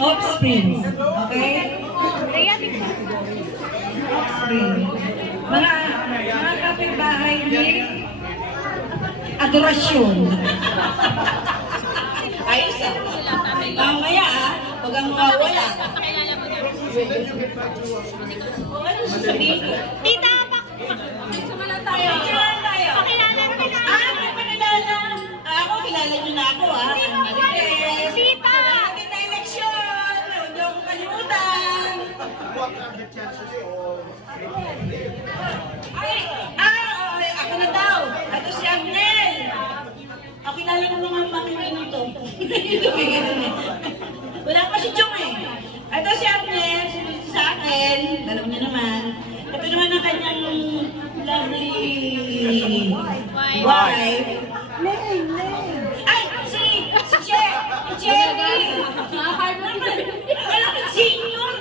Offspring. Okay? Offspring. Mga kapitbahay ni Adorasyon. Ayos ah. Mamaya ah, huwag ang mawala. Ano sasabihin? Tita, Sumala tayo. pakilala na kita. May pakilala. Ako, kilala niyo na ako ah. Marites. Tita! Salamat na eleksyon. Huwag niyo akong kalimutan. Ako na daw. Ito si Agnel. Ako kilala ng mga makikinig to. Wala pa si Chong eh. Ito si Agnel, sinunod sa akin. Alam niyo naman. Ito naman ang kanyang lovely wife. Ay! Si Jerry! Alam mo, senior!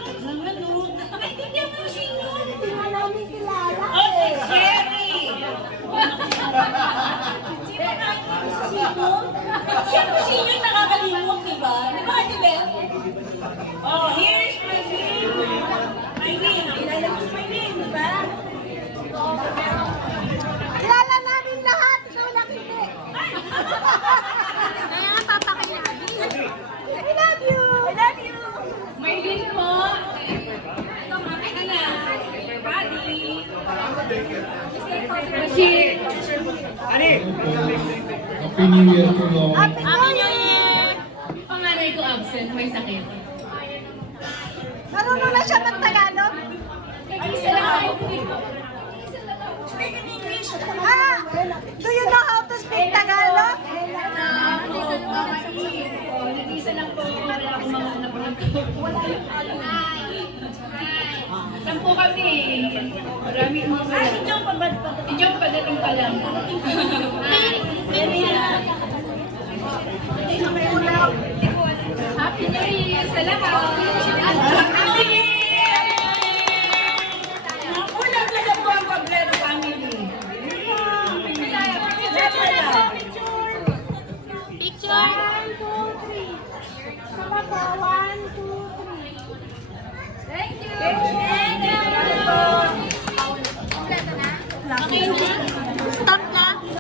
Hindi mo senior! Oh, si Jerry! Siyempre senior nakakalimot, diba? Diba, diba? Oh, here's my name. My name. Kilala mo si my name, diba? Kilala namin lahat. Ikaw lang hindi. Kaya nga papakilala. I love you. I love you. May din po. Ito, mami ka na. Everybody. Bashir. Happy New Year to you all. Happy New Year. Panganay ko absent, may sakit. Marunong na siya mag-Tagalog? Do you know how to speak Tagalog? Nag-isa lang po yung wala akong mga anak ko. Sampo kami. Marami mga. Si Chong pabad pa. Si John padating pa lang.